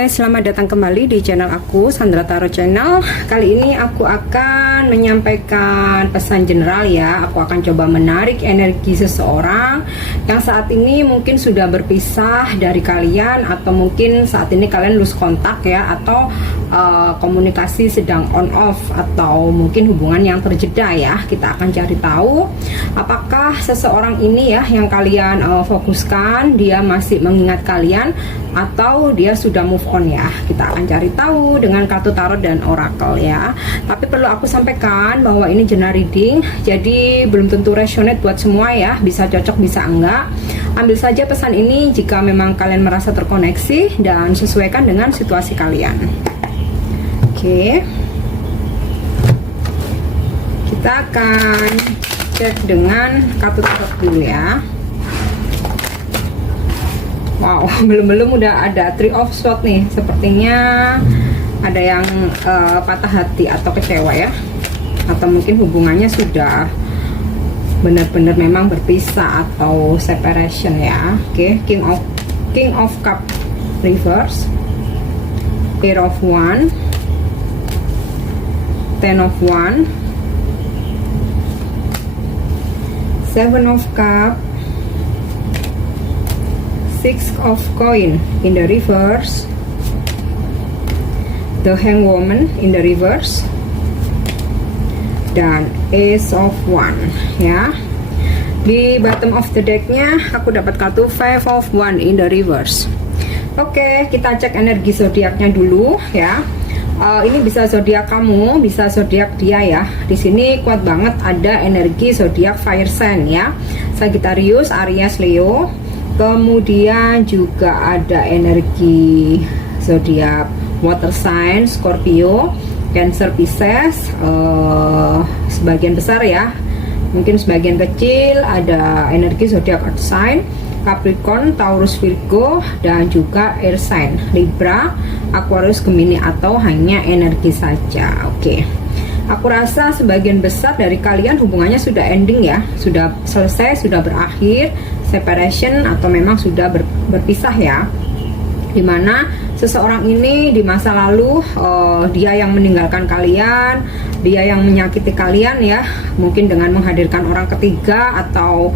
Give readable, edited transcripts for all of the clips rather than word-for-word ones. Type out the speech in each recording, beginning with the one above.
guys, selamat datang kembali di channel aku, Sandra Tarot Channel. Kali ini aku akan menyampaikan pesan general ya. Aku akan coba menarik energi seseorang yang saat ini mungkin sudah berpisah dari kalian, atau mungkin saat ini kalian lose kontak ya, atau komunikasi sedang on off, atau mungkin hubungan yang terjeda ya. Kita akan cari tahu apakah seseorang ini ya yang kalian fokuskan, dia masih mengingat kalian atau dia sudah move on ya. Kita akan cari tahu dengan kartu tarot dan oracle ya. Tapi perlu aku sampaikan bahwa ini general reading, jadi belum tentu resonate buat semua ya. Bisa cocok, bisa enggak. Ambil saja pesan ini jika memang kalian merasa terkoneksi dan sesuaikan dengan situasi kalian. Oke. Kita akan cek dengan kartu tarot dulu ya. Wow, belum udah ada Three of Swords nih. Sepertinya ada yang patah hati atau kecewa ya, atau mungkin hubungannya sudah benar-benar memang berpisah atau separation ya. Oke, King of Cup reverse, Eight of One, Ten of One, Seven of Cup, Six of Coin in the reverse, the Hanged Woman in the reverse, dan Ace of One ya. Di bottom of the decknya aku dapat kartu Five of One in the reverse. Oke, kita cek energi zodiaknya dulu ya. Ini bisa zodiak kamu, bisa zodiak dia ya. Di sini kuat banget ada energi zodiak fire sign ya, Sagittarius, Aries, Leo. Kemudian juga ada energi zodiak water sign, Scorpio, Cancer, Pisces. Sebagian besar ya, mungkin sebagian kecil ada energi zodiak earth sign, Capricorn, Taurus, Virgo, dan juga air sign, Libra, Aquarius, Gemini, atau hanya energi saja. Oke. Aku rasa sebagian besar dari kalian hubungannya sudah ending ya, sudah selesai, sudah berakhir, separation, atau memang sudah berpisah ya. Dimana seseorang ini di masa lalu dia yang meninggalkan kalian, dia yang menyakiti kalian ya, mungkin dengan menghadirkan orang ketiga, atau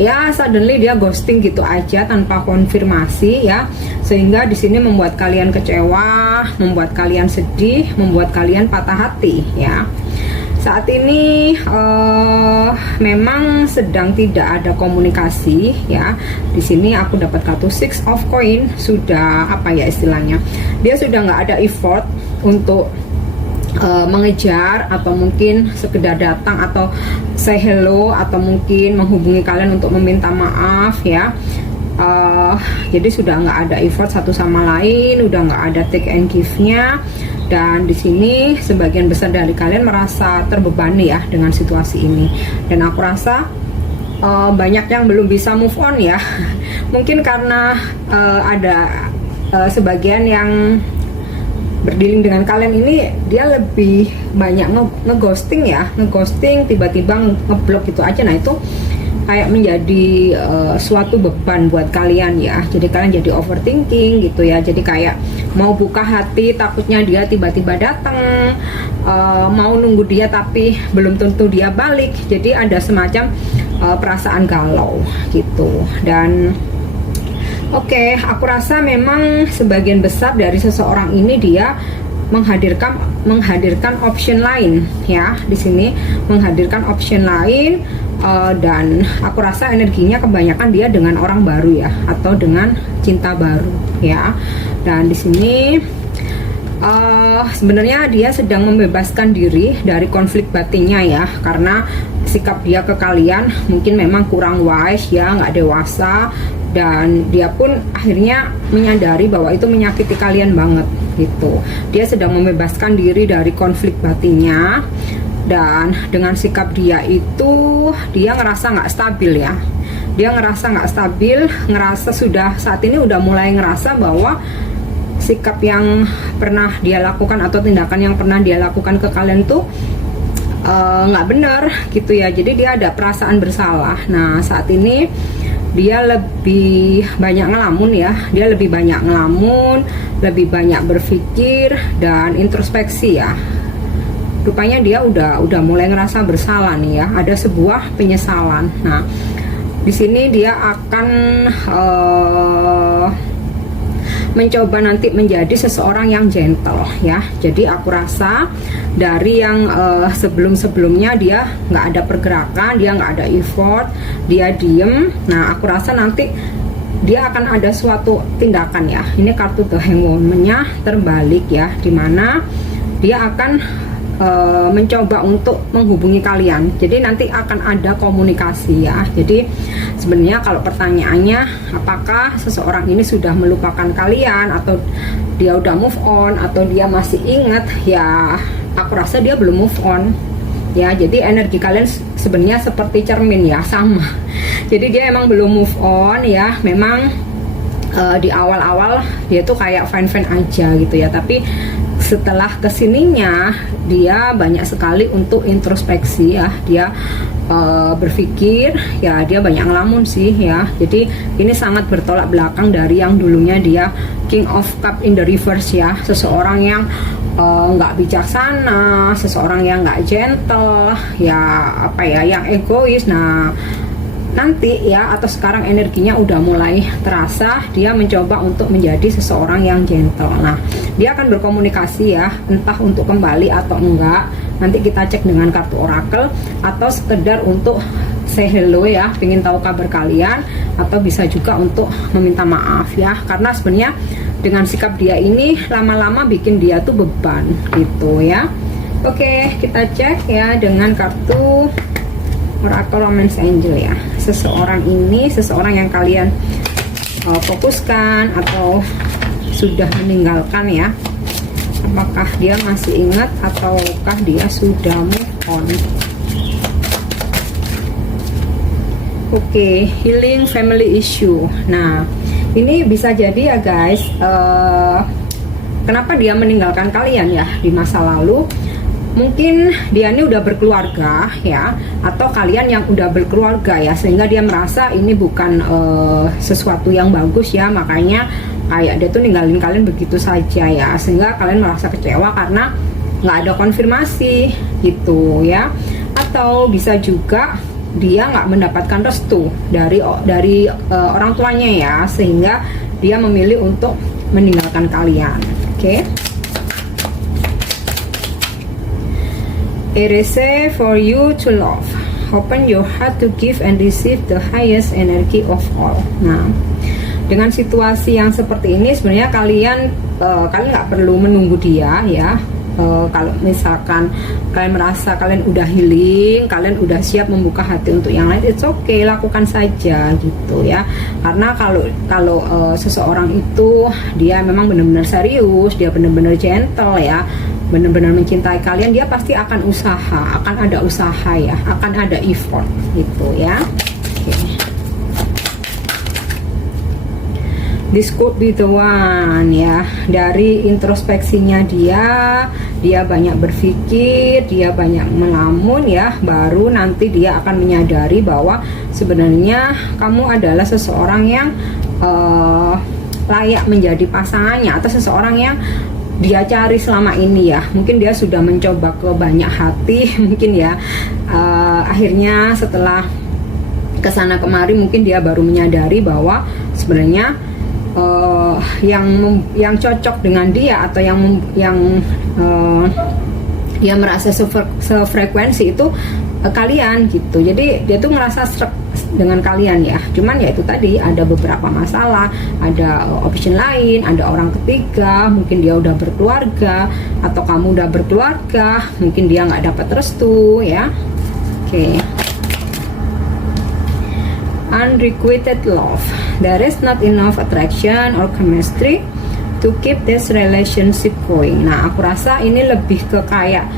ya suddenly dia ghosting gitu aja tanpa konfirmasi ya, sehingga di sini membuat kalian kecewa, membuat kalian sedih, membuat kalian patah hati ya. Saat ini memang sedang tidak ada komunikasi ya. Di sini aku dapat kartu Six of Coin. Sudah apa ya istilahnya, dia sudah nggak ada effort untuk mengejar, atau mungkin sekedar datang atau say hello, atau mungkin menghubungi kalian untuk meminta maaf ya. Jadi sudah nggak ada effort satu sama lain, udah nggak ada take and give-nya. Dan di sini sebagian besar dari kalian merasa terbebani ya dengan situasi ini. Dan aku rasa banyak yang belum bisa move on ya. Mungkin karena ada sebagian yang berdealing dengan kalian ini, dia lebih banyak ngeghosting ya, ngeghosting, tiba-tiba ngeblok gitu aja. Nah itu kayak menjadi suatu beban buat kalian ya. Jadi kalian jadi overthinking gitu ya. Jadi kayak mau buka hati, takutnya dia tiba-tiba datang, mau nunggu dia tapi belum tentu dia balik. Jadi ada semacam perasaan galau gitu. Dan oke, aku rasa memang sebagian besar dari seseorang ini dia menghadirkan option lain ya. Di sini menghadirkan option lain, dan aku rasa energinya kebanyakan dia dengan orang baru ya, atau dengan cinta baru ya. Dan di sini sebenarnya dia sedang membebaskan diri dari konflik batinnya ya, karena sikap dia ke kalian mungkin memang kurang wise ya, nggak dewasa. Dan dia pun akhirnya menyadari bahwa itu menyakiti kalian banget gitu. Dia sedang membebaskan diri dari konflik batinnya, dan dengan sikap dia itu dia ngerasa nggak stabil ya. Dia ngerasa nggak stabil, ngerasa sudah saat ini udah mulai ngerasa bahwa sikap yang pernah dia lakukan atau tindakan yang pernah dia lakukan ke kalian tuh nggak benar gitu ya. Jadi dia ada perasaan bersalah. Nah saat ini dia lebih banyak ngelamun ya, dia lebih banyak ngelamun, lebih banyak berpikir dan introspeksi ya. Rupanya dia udah mulai ngerasa bersalah nih ya, ada sebuah penyesalan. Nah, di sini dia akan mencoba nanti menjadi seseorang yang gentle ya. Jadi aku rasa dari yang sebelum-sebelumnya dia nggak ada pergerakan, dia nggak ada effort, dia diem. Nah, aku rasa nanti dia akan ada suatu tindakan ya. Ini kartu The Hangman-nya terbalik ya, dimana dia akan mencoba untuk menghubungi kalian. Jadi nanti akan ada komunikasi ya. Jadi sebenarnya kalau pertanyaannya apakah seseorang ini sudah melupakan kalian atau dia udah move on atau dia masih ingat, ya aku rasa dia belum move on ya. Jadi energi kalian sebenarnya seperti cermin ya, sama. Jadi dia emang belum move on ya. Memang di awal-awal dia tuh kayak fine-fine aja gitu ya, tapi setelah kesininya dia banyak sekali untuk introspeksi ya. Dia berpikir ya, dia banyak ngelamun sih ya. Jadi ini sangat bertolak belakang dari yang dulunya dia King of Cup in the reverse ya. Seseorang yang nggak bijaksana, seseorang yang nggak gentle ya, apa ya, yang egois. Nah, nanti ya, atau sekarang energinya udah mulai terasa dia mencoba untuk menjadi seseorang yang gentle. Nah, dia akan berkomunikasi ya, entah untuk kembali atau enggak. Nanti kita cek dengan kartu oracle, atau sekedar untuk say hello ya, pengen tahu kabar kalian, atau bisa juga untuk meminta maaf ya. Karena sebenarnya dengan sikap dia ini lama-lama bikin dia tuh beban gitu ya. Oke, kita cek ya dengan kartu Oracle Romance Angel ya. Seseorang ini, seseorang yang kalian fokuskan atau sudah meninggalkan ya. Apakah dia masih ingat ataukah dia sudah move on? Oke, healing family issue. Nah, ini bisa jadi ya guys, kenapa dia meninggalkan kalian ya di masa lalu? Mungkin dia ini udah berkeluarga ya, atau kalian yang udah berkeluarga ya, sehingga dia merasa ini bukan sesuatu yang bagus ya, makanya kayak dia tuh ninggalin kalian begitu saja ya, sehingga kalian merasa kecewa karena nggak ada konfirmasi gitu ya. Atau bisa juga dia nggak mendapatkan restu dari orang tuanya ya, sehingga dia memilih untuk meninggalkan kalian. Oke. It is safe for you to love. Open your heart to give and receive the highest energy of all. Nah, dengan situasi yang seperti ini sebenarnya kalian nggak perlu menunggu dia ya. Kalau misalkan kalian merasa kalian udah healing, kalian udah siap membuka hati untuk yang lain, it's okay, lakukan saja gitu ya. Karena kalau seseorang itu dia memang benar-benar serius, dia benar-benar gentle ya, benar-benar mencintai kalian, dia pasti akan usaha, akan ada usaha ya, akan ada effort gitu ya. Okay. This could be the one ya. Dari introspeksinya dia banyak berpikir, dia banyak melamun ya, baru nanti dia akan menyadari bahwa sebenarnya kamu adalah seseorang yang layak menjadi pasangannya, atau seseorang yang dia cari selama ini ya. Mungkin dia sudah mencoba ke banyak hati mungkin ya, akhirnya setelah kesana kemari mungkin dia baru menyadari bahwa sebenarnya yang cocok dengan dia, atau yang dia merasa sefrekuensi itu kalian gitu. Jadi dia tuh ngerasa srek dengan kalian ya. Cuman ya itu tadi, ada beberapa masalah, ada option lain, ada orang ketiga, mungkin dia udah berkeluarga atau kamu udah berkeluarga, mungkin dia nggak dapat restu ya. Oke. Unrequited love. There is not enough attraction or chemistry to keep this relationship going. Nah, aku rasa ini lebih ke kayak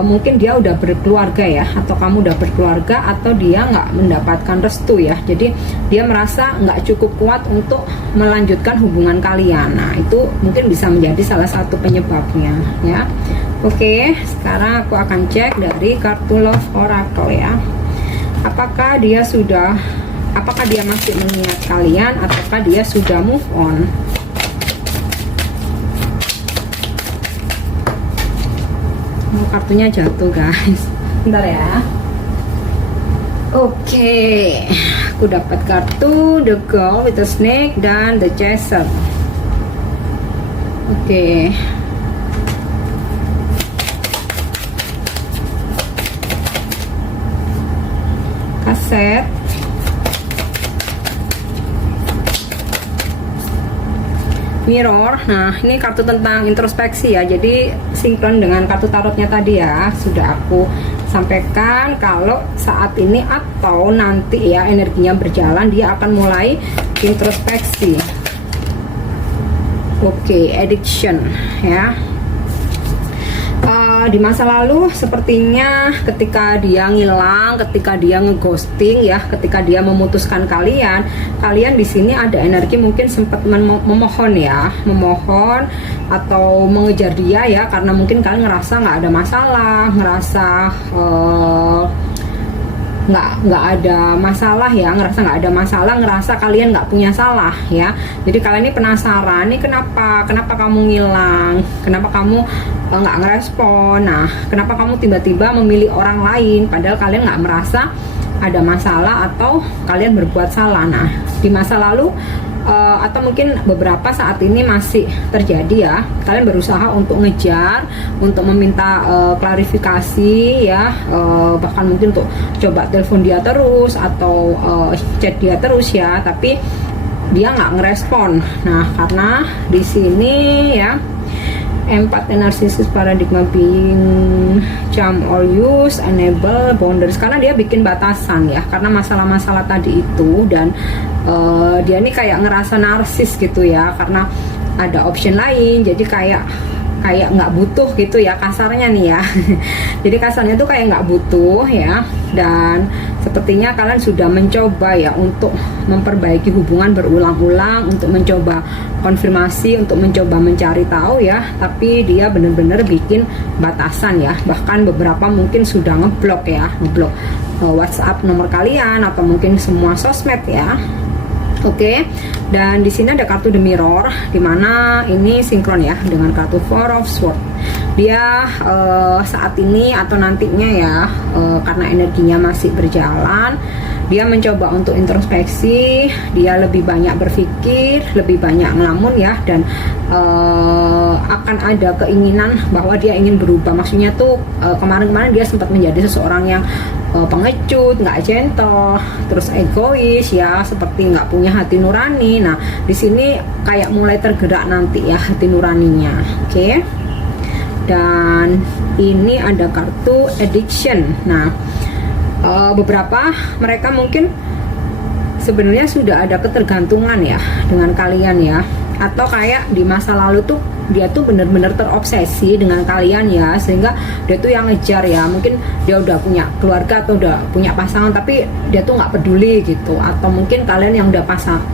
mungkin dia udah berkeluarga ya, atau kamu udah berkeluarga, atau dia nggak mendapatkan restu ya. Jadi dia merasa nggak cukup kuat untuk melanjutkan hubungan kalian. Nah, itu mungkin bisa menjadi salah satu penyebabnya ya. Oke, sekarang aku akan cek dari kartu Love Oracle ya. Apakah dia sudah apakah dia masih mengingat kalian ataukah dia sudah move on. Kartunya jatuh guys, bentar ya. Oke, aku dapat kartu The Girl with the Snake dan The Chaser. Oke. Kaset. Mirror. Nah, ini kartu tentang introspeksi ya. Jadi sinkron dengan kartu tarotnya tadi ya. Sudah aku sampaikan kalau saat ini atau nanti ya energinya berjalan, dia akan mulai introspeksi. Oke, addiction ya. Di masa lalu sepertinya ketika dia ngilang, ketika dia ngeghosting ya, ketika dia memutuskan kalian di sini ada energi mungkin sempat memohon ya, memohon atau mengejar dia ya, karena mungkin kalian ngerasa nggak ada masalah, ngerasa nggak ada masalah ya, ngerasa nggak ada masalah, ngerasa kalian nggak punya salah ya. Jadi kalian ini penasaran nih, kenapa kamu ngilang, kenapa kamu nggak ngerespon. Nah, kenapa kamu tiba-tiba memilih orang lain padahal kalian nggak merasa ada masalah atau kalian berbuat salah. Nah, di masa lalu atau mungkin beberapa saat ini masih terjadi ya, kalian berusaha untuk ngejar, untuk meminta klarifikasi ya, bahkan mungkin untuk coba telepon dia terus atau chat dia terus ya, tapi dia nggak ngerespon. Nah, karena di sini ya Empath narcissist paradigma being charm or use enable boundaries, karena dia bikin batasan ya, karena masalah-masalah tadi itu. Dan dia ini kayak ngerasa narsis gitu ya, karena ada option lain, jadi kayak nggak butuh gitu ya kasarnya nih ya. Jadi kasarnya tuh kayak nggak butuh ya. Dan sepertinya kalian sudah mencoba ya untuk memperbaiki hubungan berulang-ulang, untuk mencoba konfirmasi, untuk mencoba mencari tahu ya, tapi dia benar-benar bikin batasan ya. Bahkan beberapa mungkin sudah ngeblok ya, ngeblok WhatsApp nomor kalian atau mungkin semua sosmed ya. Oke, dan di sini ada kartu The Mirror, dimana ini sinkron ya dengan kartu Four of Swords. Dia saat ini atau nantinya ya, karena energinya masih berjalan, dia mencoba untuk introspeksi, dia lebih banyak berpikir, lebih banyak ngelamun ya, dan akan ada keinginan bahwa dia ingin berubah. Maksudnya tuh kemarin-kemarin dia sempat menjadi seseorang yang pengecut, nggak gentle, terus egois ya, seperti nggak punya hati nurani. Nah, di sini kayak mulai tergerak nanti ya hati nuraninya. Oke. Dan ini ada kartu addiction. Nah, beberapa mereka mungkin sebenarnya sudah ada ketergantungan ya dengan kalian ya, atau kayak di masa lalu tuh dia tuh bener-bener terobsesi dengan kalian ya, sehingga dia tuh yang ngejar ya. Mungkin dia udah punya keluarga atau udah punya pasangan, tapi dia tuh nggak peduli gitu. Atau mungkin kalian yang udah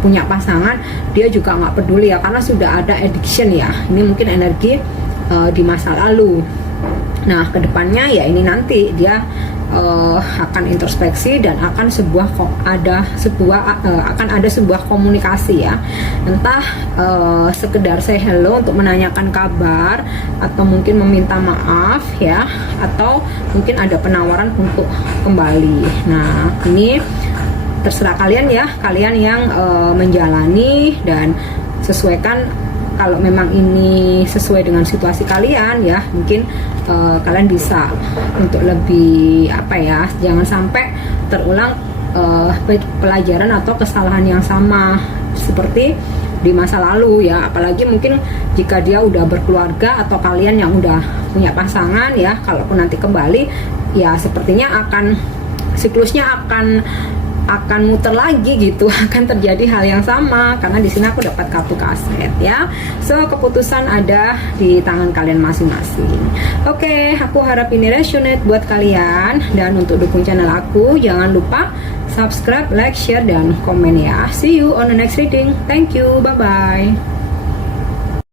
punya pasangan, dia juga nggak peduli ya, karena sudah ada addiction ya. Ini mungkin energi di masa lalu. Nah, kedepannya ya ini nanti dia akan introspeksi dan akan akan ada sebuah komunikasi ya, entah sekedar say hello untuk menanyakan kabar, atau mungkin meminta maaf ya, atau mungkin ada penawaran untuk kembali. Nah, ini terserah kalian ya, kalian yang menjalani dan sesuaikan. Kalau memang ini sesuai dengan situasi kalian ya, mungkin kalian bisa untuk lebih jangan sampai terulang pelajaran atau kesalahan yang sama seperti di masa lalu ya. Apalagi mungkin jika dia udah berkeluarga atau kalian yang udah punya pasangan ya, kalaupun nanti kembali ya sepertinya siklusnya akan muter lagi gitu, akan terjadi hal yang sama, karena di sini aku dapat kartu kaset ya. So, keputusan ada di tangan kalian masing-masing. Oke, aku harap ini resonate buat kalian, dan untuk dukung channel aku jangan lupa subscribe, like, share, dan komen ya. See you on the next reading. Thank you, bye bye.